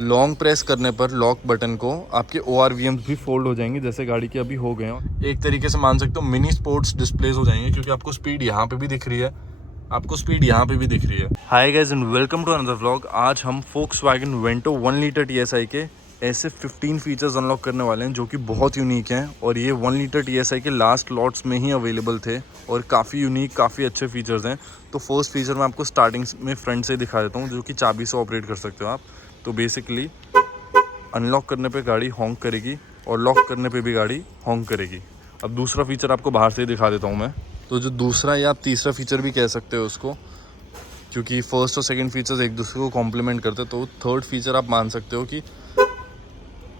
Long press करने पर lock button को आपके ORVMs भी फोल्ड हो जाएंगे, जैसे गाड़ी के अभी हो गए हैं। एक तरीके से मान सकते हो मिनी स्पोर्ट्स डिस्प्लेस हो जाएंगे, क्योंकि आपको स्पीड यहाँ पे भी दिख रही है, आपको स्पीड यहाँ पे भी दिख रही है। Hi guys and welcome to another vlog. आज हम Volkswagen Vento 1 लीटर TSI के ऐसे 15 फीचर्स अनलॉक करने वाले हैं जो कि बहुत यूनिक हैं, और ये 1 लीटर TSI के लास्ट लॉट्स में ही अवेलेबल थे और काफ़ी यूनिक, काफ़ी अच्छे फीचर्स हैं। तो फर्स्ट फीचर मैं आपको स्टार्टिंग में फ्रंट से दिखा देता हूँ, जो कि चाबी से ऑपरेट कर सकते हो आप। तो बेसिकली अनलॉक करने पे गाड़ी हॉन्क करेगी और लॉक करने पे भी गाड़ी हॉन्क करेगी। अब दूसरा फीचर आपको बाहर से ही दिखा देता हूँ मैं। तो जो दूसरा या आप तीसरा फीचर भी कह सकते हो उसको, क्योंकि फर्स्ट और सेकंड फीचर्स एक दूसरे को कॉम्प्लीमेंट करते हैं। तो थर्ड फीचर आप मान सकते हो कि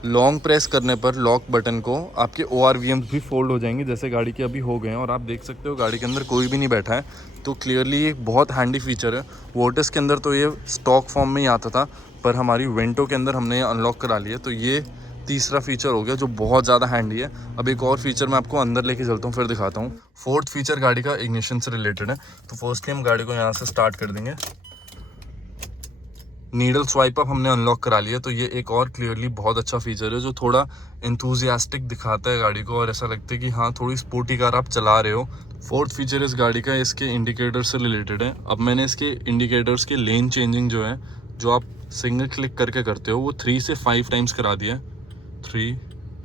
लॉन्ग प्रेस करने पर लॉक बटन को आपके ORVMs भी फोल्ड हो जाएंगे, जैसे गाड़ी के अभी हो गए हैं। और आप देख सकते हो गाड़ी के अंदर कोई भी नहीं बैठा है, तो क्लियरली ये बहुत हैंडी फीचर है। वोटस के अंदर तो ये स्टॉक फॉर्म में ही आता था, पर हमारी वेंटो के अंदर हमने ये अनलॉक करा लिया। तो ये तीसरा फीचर हो गया जो बहुत ज़्यादा हैंडी है। अब एक और फीचर मैं आपको अंदर लेके चलता हूँ, फिर दिखाता हूँ। फोर्थ फीचर गाड़ी का इग्निशन से रिलेटेड है। तो फर्स्टली हम गाड़ी को यहाँ से स्टार्ट कर देंगे। नीडल स्वाइप अप हमने अनलॉक करा लिया। तो ये एक और क्लियरली बहुत अच्छा फीचर है जो थोड़ा एंथुजियास्टिक दिखाता है गाड़ी को, और ऐसा लगता है कि हाँ थोड़ी स्पोर्टी कार आप चला रहे हो। फोर्थ फीचर इस गाड़ी का इसके इंडिकेटर से रिलेटेड है। अब मैंने इसके इंडिकेटर्स के लेन चेंजिंग जो है, जो आप सिग्नल क्लिक करके करते हो, वो 3 से 5 टाइम्स करा दिया है। 3,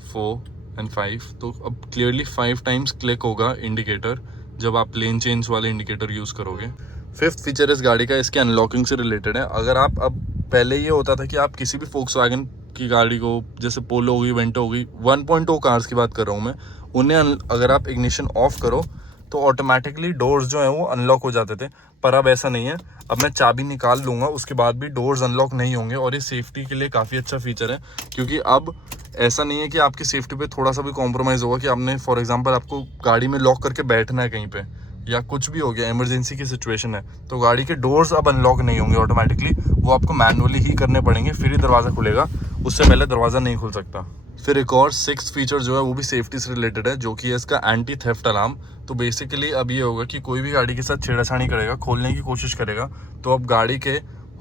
4 एंड 5। तो अब क्लियरली 5 टाइम्स क्लिक होगा इंडिकेटर जब आप लेन चेंज वाले इंडिकेटर यूज़ करोगे। फिफ्थ फीचर इस गाड़ी का इसके अनलॉकिंग से रिलेटेड है। अगर आप अब पहले ये होता था कि आप किसी भी Volkswagen की गाड़ी को, जैसे पोलो हो गई, वेंटो हो गई, 1.0 कार्स की बात कर रहा हूँ मैं, उन्हें अगर आप इग्निशन ऑफ करो तो ऑटोमेटिकली डोर्स जो हैं वो अनलॉक हो जाते थे। पर अब ऐसा नहीं है। अब मैं चाबी निकाल लूँगा, उसके बाद भी डोर्स अनलॉक नहीं होंगे, और ये सेफ्टी के लिए काफ़ी अच्छा फीचर है। क्योंकि अब ऐसा नहीं है कि आपकी सेफ्टी पे थोड़ा सा भी कॉम्प्रोमाइज़ होगा कि आपने फॉर एग्जांपल आपको गाड़ी में लॉक करके बैठना है कहीं पे, या कुछ भी हो गया, इमरजेंसी की सिचुएशन है, तो गाड़ी के डोर्स अब अनलॉक नहीं होंगे ऑटोमेटिकली, वो आपको मैनुअली ही करने पड़ेंगे, फिर ही दरवाज़ा खुलेगा, उससे पहले दरवाज़ा नहीं खुल सकता। फिर एक और सिक्स्थ फीचर जो है वो भी सेफ्टी से रिलेटेड है, जो कि है इसका एंटी थेफ्ट अलार्म। तो बेसिकली अब ये होगा कि कोई भी गाड़ी के साथ छेड़छाड़ी करेगा, खोलने की कोशिश करेगा, तो अब गाड़ी के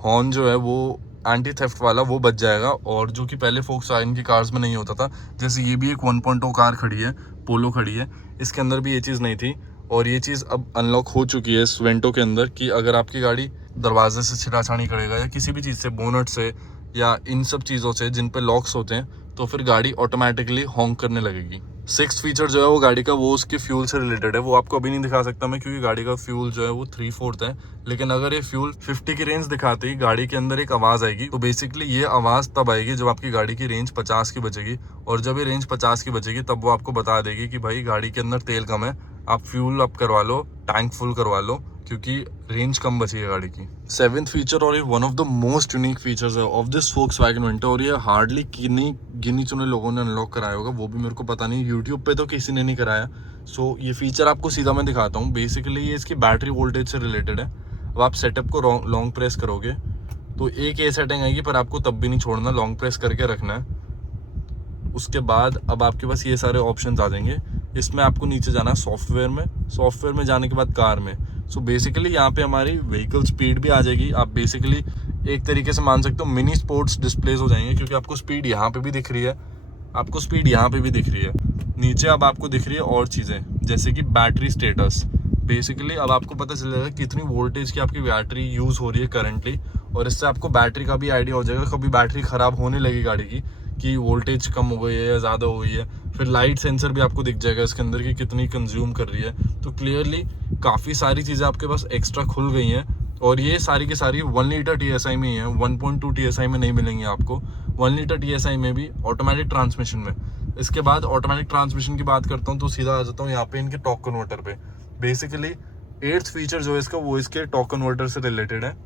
हॉर्न जो है वो एंटी थेफ्ट वाला वो बच जाएगा, और जो कि पहले Volkswagen की कार्स में नहीं होता था। जैसे ये भी एक 1.0 कार खड़ी है, पोलो खड़ी है, इसके अंदर भी ये चीज़ नहीं थी, और ये चीज़ अब अनलॉक हो चुकी है इस वेंटो के अंदर, कि अगर आपकी गाड़ी दरवाजे से छेड़छाड़ी करेगा या किसी भी चीज़ से, बोनट से या इन सब चीज़ों से जिन पे लॉक्स होते हैं, तो फिर गाड़ी ऑटोमेटिकली हॉन्क करने लगेगी। सिक्स्थ फीचर जो है वो गाड़ी का, वो उसके फ्यूल से रिलेटेड है। वो आपको अभी नहीं दिखा सकता मैं, क्योंकि गाड़ी का फ्यूल जो है वो 3/4 है। लेकिन अगर ये फ्यूल 50 की रेंज दिखाते ही गाड़ी के अंदर एक आवाज़ आएगी। तो बेसिकली ये आवाज़ तब आएगी जब आपकी गाड़ी की रेंज 50 की बचेगी, और जब ये रेंज 50 की बचेगी तब वो आपको बता देगी कि भाई गाड़ी के अंदर तेल कम है, आप फ्यूल अप करवा लो, टैंक फुल करवा लो, क्योंकि रेंज कम बची है गाड़ी की। सेवेंथ फीचर, और ये one of the most unique features है ऑफ दिस Volkswagen Vento, और ये हार्डली गिनी चुने लोगों ने अनलॉक कराया होगा, वो भी मेरे को पता नहीं, यूट्यूब पे तो किसी ने नहीं कराया। सो ये फीचर आपको सीधा मैं दिखाता हूँ। बेसिकली ये इसकी बैटरी वोल्टेज से रिलेटेड है। अब आप सेटअप को लॉन्ग प्रेस करोगे तो एक ये सेटिंग आएगी, पर आपको तब भी नहीं छोड़ना, लॉन्ग प्रेस करके रखना है। उसके बाद अब आपके पास ये सारे ऑप्शंस आ जाएंगे। इसमें आपको नीचे जाना है सॉफ्टवेयर में, सॉफ्टवेयर में जाने के बाद कार में। सो बेसिकली यहाँ पे हमारी व्हीकल स्पीड भी आ जाएगी। आप बेसिकली एक तरीके से मान सकते हो मिनी स्पोर्ट्स डिस्प्लेस हो जाएंगे, क्योंकि आपको स्पीड यहाँ पे भी दिख रही है, आपको स्पीड यहाँ पे भी दिख रही है। नीचे अब आपको दिख रही है और चीज़ें, जैसे कि बैटरी स्टेटस। बेसिकली अब आपको पता चल जाएगा कितनी वोल्टेज की आपकी बैटरी यूज़ हो रही है करंटली, और इससे आपको बैटरी का भी आइडिया हो जाएगा। कभी बैटरी ख़राब होने लगी गाड़ी की कि वोल्टेज कम हो गई है या ज़्यादा हो गई है, फिर लाइट सेंसर भी आपको दिख जाएगा इसके अंदर कि कितनी कंज्यूम कर रही है। तो क्लियरली काफ़ी सारी चीज़ें आपके पास एक्स्ट्रा खुल गई हैं, और ये सारी की सारी 1 लीटर TSI में ही है, 1.2 TSI में नहीं मिलेंगी आपको। 1 लीटर TSI में भी ऑटोमेटिक ट्रांसमिशन में। इसके बाद ऑटोमेटिक ट्रांसमिशन की बात करता हूँ तो सीधा आ जाता हूँ यहाँ पे इनके टॉर्क कन्वर्टर पे। बेसिकली एट्थ फीचर जो है इसका, वो इसके टॉर्क कन्वर्टर से रिलेटेड है,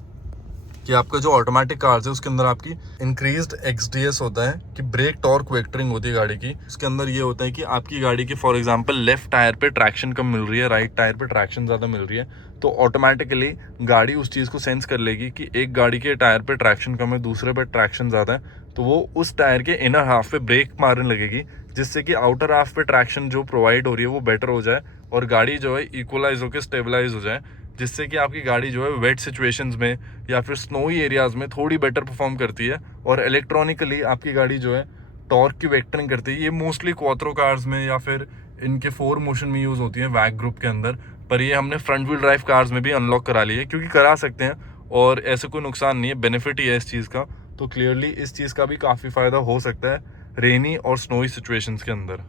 कि आपका जो ऑटोमेटिक कार्स है उसके अंदर आपकी इंक्रीज्ड XDS होता है, कि ब्रेक टॉर्क वेक्टरिंग होती है गाड़ी की। उसके अंदर ये होता है कि आपकी गाड़ी के फॉर एग्जांपल लेफ्ट टायर पे ट्रैक्शन कम मिल रही है, राइट टायर पे ट्रैक्शन ज़्यादा मिल रही है, तो ऑटोमेटिकली गाड़ी उस चीज़ को सेंस कर लेगी कि एक गाड़ी के टायर पे ट्रैक्शन कम है, दूसरे पे ट्रैक्शन ज़्यादा है, तो वो उस टायर के इनर हाफ पे ब्रेक मारने लगेगी, जिससे कि आउटर हाफ पे ट्रैक्शन जो प्रोवाइड हो रही है वो बेटर हो जाए, और गाड़ी जो है इक्वलाइज होकर स्टेबलाइज हो जाए। जिससे कि आपकी गाड़ी जो है वेट सिचुएशंस में या फिर स्नोई एरियाज में थोड़ी बेटर परफॉर्म करती है। और इलेक्ट्रॉनिकली आपकी गाड़ी जो है टॉर्क की वेक्टरिंग करती है। ये मोस्टली क्वात्रो कार्स में या फिर इनके 4 मोशन में यूज़ होती है वैग ग्रुप के अंदर, पर ये हमने फ्रंट व्हील ड्राइव कार्स में भी अनलॉक करा ली है, क्योंकि करा सकते हैं और ऐसे कोई नुकसान नहीं है, बेनिफिट ही है इस चीज़ का। तो क्लियरली इस चीज़ का भी काफ़ी फ़ायदा हो सकता है रेनी और स्नोई सिचुएशंस के अंदर।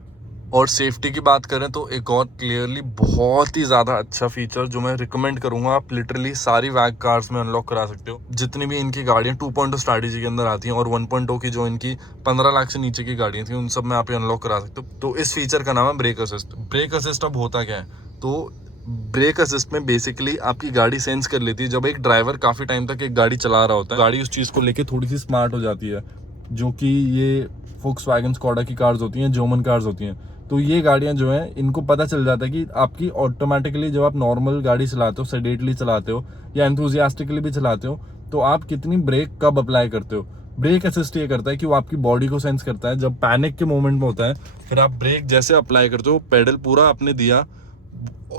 और सेफ्टी की बात करें तो एक और क्लियरली बहुत ही ज़्यादा अच्छा फीचर जो मैं रिकमेंड करूंगा, आप लिटरली सारी वैग कार्स में अनलॉक करा सकते हो। जितनी भी इनकी गाड़ियाँ 2.0 स्ट्रैटेजी के अंदर आती हैं और 1.0 की जो इनकी 15 लाख से नीचे की गाड़ियाँ थी, उन सब में आप ये अनलॉक करा सकते हो। तो इस फीचर का नाम है ब्रेक असिस्ट। ब्रेक असिस्ट अब होता क्या है, तो ब्रेक असिस्ट में बेसिकली आपकी गाड़ी सेंस कर लेती है। जब एक ड्राइवर काफ़ी टाइम तक एक गाड़ी चला रहा होता है, गाड़ी उस चीज़ को लेके थोड़ी सी स्मार्ट हो जाती है, जो कि ये फोक्सवैगन स्कोडा की कार्स होती हैं, जर्मन कार्स होती हैं। तो ये गाड़ियां जो हैं, इनको पता चल जाता है कि आपकी ऑटोमेटिकली जब आप नॉर्मल गाड़ी चलाते हो, सेडेटली चलाते हो या एंथुजियास्टिकली भी चलाते हो, तो आप कितनी ब्रेक कब अप्लाई करते हो। ब्रेक असिस्ट ये करता है कि वो आपकी बॉडी को सेंस करता है। जब पैनिक के मोमेंट में होता है, फिर आप ब्रेक जैसे अप्लाई करते हो, पेडल पूरा आपने दिया,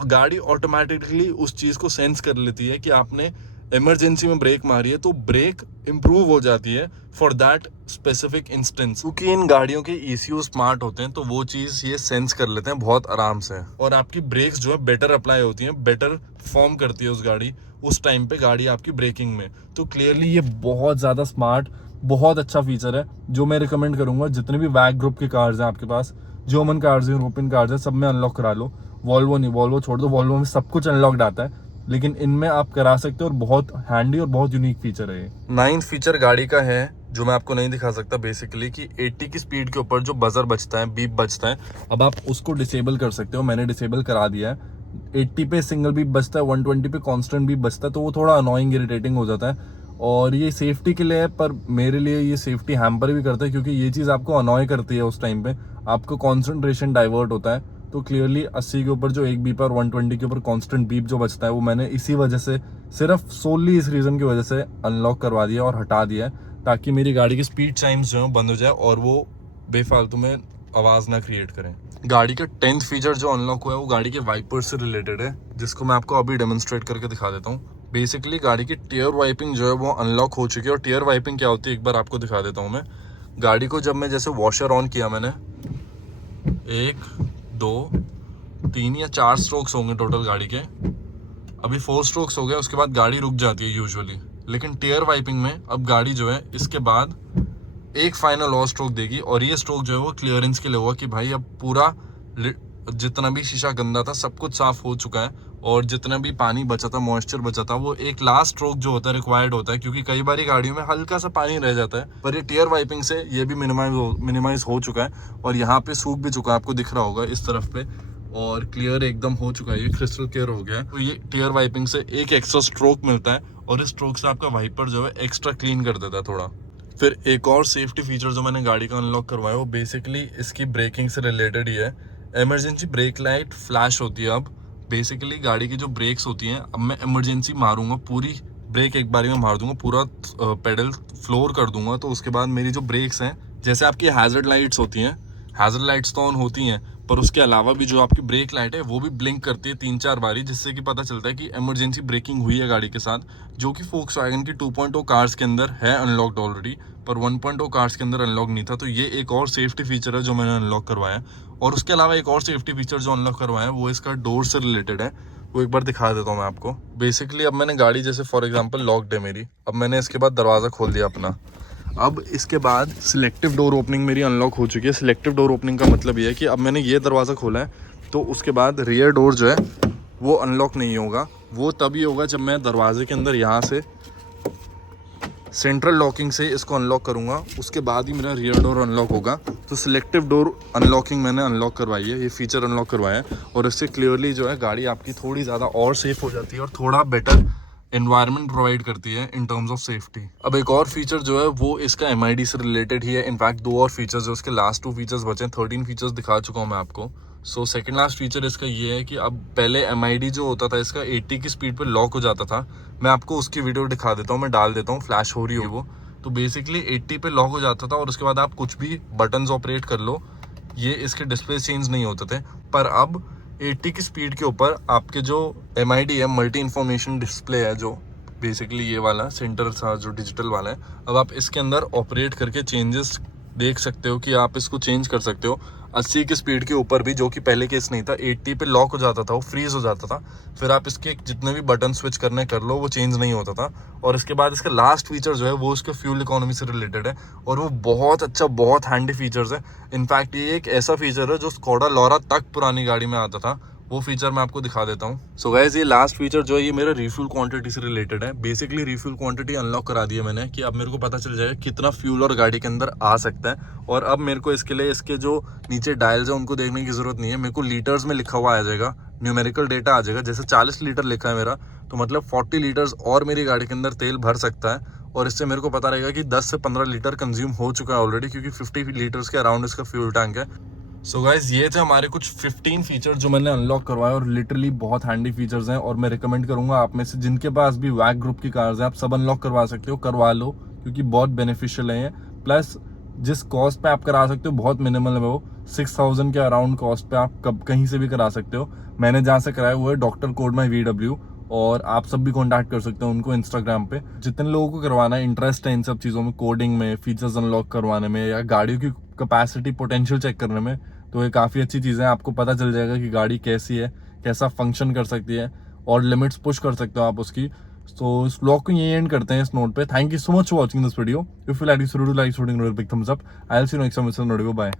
गाड़ी ऑटोमेटिकली उस चीज़ को सेंस कर लेती है कि आपने इमरजेंसी में ब्रेक मारी है, तो ब्रेक इंप्रूव हो जाती है फॉर दैट स्पेसिफिक इंस्टेंस। क्योंकि इन गाड़ियों के ECU स्मार्ट होते हैं, तो वो चीज़ ये सेंस कर लेते हैं बहुत आराम से, और आपकी ब्रेक्स जो है बेटर अप्लाई होती हैं, बेटर फॉर्म करती है उस गाड़ी उस टाइम पे गाड़ी आपकी ब्रेकिंग में। तो क्लियरली ये बहुत ज़्यादा स्मार्ट, बहुत अच्छा फीचर है जो मैं रिकमेंड करूंगा। जितने भी वैग ग्रुप के कार्स हैं आपके पास, जर्मन कार्स हैं, यूरोपियन कार्स हैं, सब में अनलॉक करा लो। वॉल्वो नहीं, वॉल्वो छोड़ दो, वॉल्वो में सब कुछ अनलॉक्ड आता है, लेकिन इनमें आप करा सकते हो और बहुत हैंडी और बहुत यूनिक फीचर है ये। 9th फीचर गाड़ी का है जो मैं आपको नहीं दिखा सकता, बेसिकली कि 80 की स्पीड के ऊपर जो बजर बजता है, बीप बजता है, अब आप उसको डिसेबल कर सकते हो। मैंने डिसेबल करा दिया है। 80 पे सिंगल बीप बजता है, 120 पे कांस्टेंट बीप बजता है, तो वो थोड़ा अनोइंग इरिटेटिंग हो जाता है। और ये सेफ्टी के लिए है, पर मेरे लिए ये सेफ्टी हैम्पर भी करता है, क्योंकि ये चीज़ आपको अनॉय करती है। उस टाइम पे आपको कॉन्सेंट्रेशन डाइवर्ट होता है। तो क्लियरली 80 के ऊपर जो एक बीप और 120 के ऊपर कांस्टेंट बीप जो बचता है, वो मैंने इसी वजह से, सिर्फ सोली इस रीज़न की वजह से अनलॉक करवा दिया और हटा दिया है, ताकि मेरी गाड़ी की स्पीड चाइम्स जो है बंद हो जाए और वो बेफालतू में आवाज़ ना क्रिएट करें। गाड़ी का 10th फीचर जो अनलॉक हुआ है वो गाड़ी के वाइपर से रिलेटेड है, जिसको मैं आपको अभी डेमोन्स्ट्रेट करके दिखा देता हूँ। बेसिकली गाड़ी की टियर वाइपिंग जो है वो अनलॉक हो चुकी है। और टियर वाइपिंग क्या होती है एक बार आपको दिखा देता हूँ मैं। गाड़ी को जब मैं जैसे वॉशर ऑन किया, मैंने 1 2 3 या 4 स्ट्रोक्स होंगे टोटल गाड़ी के, अभी 4 स्ट्रोक्स हो गए, उसके बाद गाड़ी रुक जाती है यूजुअली। लेकिन टियर वाइपिंग में अब गाड़ी जो है इसके बाद एक फाइनल और स्ट्रोक देगी, और ये स्ट्रोक जो है वो क्लियरेंस के लिए होगा कि भाई अब पूरा जितना भी शीशा गंदा था सब कुछ साफ हो चुका है, और जितना भी पानी बचा था, मॉइस्चर बचा था, वो एक लास्ट स्ट्रोक जो होता है रिक्वायर्ड होता है, क्योंकि कई बार गाड़ियों में हल्का सा पानी रह जाता है। पर ये टियर वाइपिंग से ये भी मिनिमाइज हो चुका है, और यहाँ पे सूख भी चुका है, आपको दिख रहा होगा इस तरफ पे, और क्लियर एकदम हो चुका है, ये क्रिस्टल क्लियर हो गया है। तो ये टियर वाइपिंग से एक एक्स्ट्रा स्ट्रोक मिलता है, और इस स्ट्रोक से आपका वाइपर जो है एक्स्ट्रा क्लीन कर देता है थोड़ा। फिर एक और सेफ्टी फीचर जो मैंने गाड़ी का अनलॉक करवाया वो बेसिकली इसकी ब्रेकिंग से रिलेटेड ही है। इमरजेंसी ब्रेक लाइट फ्लैश होती है अब। बेसिकली गाड़ी की जो ब्रेक्स होती हैं, अब मैं इमरजेंसी मारूंगा, पूरी ब्रेक एक बारी में मार दूंगा, पूरा पेडल फ्लोर कर दूंगा, तो उसके बाद मेरी जो ब्रेक्स हैं, जैसे आपकी हैजर्ड लाइट्स होती हैं, हैजर्ड लाइट्स तो ऑन होती हैं, पर उसके अलावा भी जो आपकी ब्रेक लाइट है वो भी ब्लिंक करती है 3-4 बारी, जिससे कि पता चलता है कि इमरजेंसी ब्रेकिंग हुई है गाड़ी के साथ, जो कि फोक्सवैगन की 2.0 कार्स के अंदर है अनलॉक्ड ऑलरेडी, पर 1.0 कार्स के अंदर अनलॉक नहीं था। तो ये एक और सेफ्टी फीचर है जो मैंने अनलॉक करवाया। और उसके अलावा एक और सेफ्टी फीचर जो अनलॉक करवाया है वो इसका डोर से रिलेटेड है, वो एक बार दिखा देता हूँ मैं आपको। बेसिकली अब मैंने गाड़ी जैसे फॉर एग्जांपल लॉक्ड है मेरी, अब मैंने इसके बाद दरवाज़ा खोल दिया अपना। अब इसके बाद सिलेक्टिव डोर ओपनिंग मेरी अनलॉक हो चुकी है। सिलेक्टिव डोर ओपनिंग का मतलब ये है कि अब मैंने ये दरवाज़ा खोला है, तो उसके बाद रियर डोर जो है वो अनलॉक नहीं होगा। वो तभी होगा जब मैं दरवाजे के अंदर यहाँ से सेंट्रल लॉकिंग से इसको अनलॉक करूँगा, उसके बाद ही मेरा रियर डोर अनलॉक होगा। तो सिलेक्टिव डोर अनलॉकिंग मैंने अनलॉक करवाई है, ये फीचर अनलॉक करवाया है, और इससे क्लियरली जो है गाड़ी आपकी थोड़ी ज़्यादा और सेफ हो जाती है और थोड़ा बेटर एनवायरनमेंट प्रोवाइड करती है इन टर्म्स ऑफ सेफ्टी। अब एक और फीचर जो है वो इसका MID से रिलेटेड ही है। इनफैक्ट 2 और फीचर्स जो उसके लास्ट 2 फीचर्स बचे हैं, 13 फीचर्स दिखा चुका हूँ मैं आपको। सो सेकंड लास्ट फीचर इसका ये है कि अब पहले MID जो होता था इसका 80 की स्पीड पर लॉक हो जाता था। मैं आपको उसकी वीडियो दिखा देता हूँ, मैं डाल देता हूँ, फ्लैश हो रही हो वो। तो बेसिकली 80 पे लॉक हो जाता था, और उसके बाद आप कुछ भी बटन्स ऑपरेट कर लो, ये इसके डिस्प्ले चेंज नहीं होते थे। पर अब 80 की स्पीड के ऊपर आपके जो MID है, मल्टी इन्फॉर्मेशन डिस्प्ले है, जो बेसिकली ये वाला सेंटर था जो डिजिटल वाला है, अब आप इसके अंदर ऑपरेट करके चेंजेस देख सकते हो कि आप इसको चेंज कर सकते हो। 80 की स्पीड के ऊपर भी, जो कि पहले केस नहीं था, 80 पे लॉक हो जाता था, वो फ्रीज हो जाता था, फिर आप इसके जितने भी बटन स्विच करने कर लो वो चेंज नहीं होता था। और इसके बाद इसका लास्ट फीचर जो है वो इसके फ्यूल इकोनॉमी से रिलेटेड है और वो बहुत अच्छा, बहुत हैंडी फीचर्स है। इनफैक्ट ये एक ऐसा फीचर है जो स्कोडा लोरा तक पुरानी गाड़ी में आता था, वो फीचर मैं आपको दिखा देता हूँ। सो गाइस, ये लास्ट फीचर जो है ये मेरा रिफ्यूल क्वांटिटी से रिलेटेड है। बेसिकली रिफ्यूल क्वांटिटी अनलॉक करा दी है मैंने कि अब मेरे को पता चल जाएगा कितना फ्यूल और गाड़ी के अंदर आ सकता है। और अब मेरे को इसके लिए इसके जो नीचे डायल्स है उनको देखने की जरूरत नहीं है, मेरे को लीटर्स में लिखा हुआ आ जाएगा, न्यूमेरिकल डेटा आ जाएगा। जैसे 40 लीटर लिखा है मेरा, तो मतलब 40 लीटर्स और मेरी गाड़ी के अंदर तेल भर सकता है। और इससे मेरे को पता रहेगा कि 10 से 15 लीटर कंज्यूम हो चुका है ऑलरेडी, क्योंकि 50 लीटर्स के अराउंड इसका फ्यूल टैंक है। सो गाइज, ये थे हमारे कुछ 15 फीचर जो मैंने अनलॉक करवाए और लिटरली बहुत हैंडी फीचर्स हैं। और मैं रिकमेंड करूंगा आप में से जिनके पास भी वैग ग्रुप की कार्स हैं, आप सब अनलॉक करवा सकते हो, करवा लो, क्योंकि बहुत बेनिफिशियल है। प्लस जिस कॉस्ट पे आप करा सकते हो बहुत मिनिमल है, वो 6000 के अराउंड कॉस्ट पे आप कब कहीं से भी करा सकते हो। मैंने जहाँ से कराया हुआ है डॉक्टर कोड माई VW, और आप सब भी कॉन्टैक्ट कर सकते हो उनको इंस्टाग्राम पे। जितने लोगों को करवाना है, इंटरेस्ट है इन सब चीज़ों में, कोडिंग में, फीचर्स अनलॉक करवाने में या गाड़ियों की कैपेसिटी पोटेंशियल चेक करने में, तो ये काफ़ी अच्छी चीज़ है। आपको पता चल जाएगा कि गाड़ी कैसी है, कैसा फंक्शन कर सकती है, और लिमिट्स पुश कर सकते हो आप उसकी। तो इस ब्लॉग को यही एंड करते हैं इस नोट पे। Thank you so much for watching this video. If you like this video, like shooting big thumbs up. I will see you next time with some video. Bye.